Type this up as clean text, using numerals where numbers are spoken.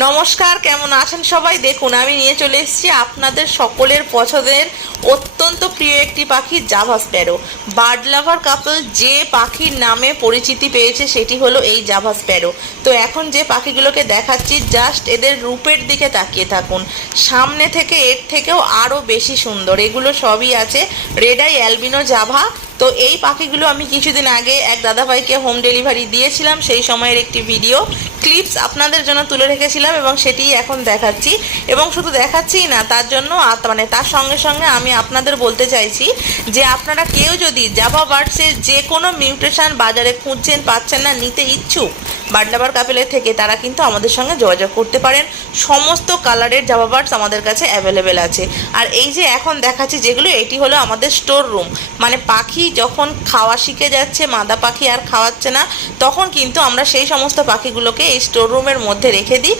নমস্কার, কেমন আছেন সবাই? দেখুন, আমি নিয়ে চলে এসেছি আপনাদের সকলের পছন্দের অত্যন্ত প্রিয় একটি পাখি, জাভা স্প্যারো। বার্ড লাভার কাপল যে পাখির নামে পরিচিতি পেয়েছে সেটি হলো এই জাভা স্প্যারো। তো এখন যে পাখিগুলোকে দেখাচ্ছি, জাস্ট এদের রূপের দিকে তাকিয়ে থাকুন। সামনে থেকে এর থেকেও আরও বেশি সুন্দর। এগুলো সবই আছে রেড আই অ্যালবিনো জাভা। তো এই পাখিগুলো আমি কিছুদিন আগে এক দাদাভাইকে হোম ডেলিভারি দিয়েছিলাম, সেই সময়ের একটি ভিডিও ক্লিপস আপনাদের জন্য তুলে রেখেছিলাম এবং সেটি এখন দেখাচ্ছি। এবং শুধু দেখাচ্ছিই না, তার জন্য তার সঙ্গে সঙ্গে আমি আপনাদের বলতে চাইছি যে আপনারা কেউ যদি জাভা বার্ডসের যে কোনো মিউটেশন বাজারে খুঁজছেন, পাচ্ছেন না, নিতে ইচ্ছুক বার্ড লাভার কাপেলের থেকে, তারা কিন্তু আমাদের সঙ্গে যোগাযোগ করতে পারেন। সমস্ত কালারের জাভা বার্ডস আমাদের কাছে অ্যাভেলেবেল আছে। আর এই যে এখন দেখাচ্ছি যেগুলো, এটি হলো আমাদের স্টোর রুম। মানে পাখি যখন খাওয়া শিখে যাচ্ছে, মাদা পাখি আর খাওয়াচ্ছে না, তখন কিন্তু আমরা সেই সমস্ত পাখিগুলোকে এই স্টোর রুমের মধ্যে রেখে দিই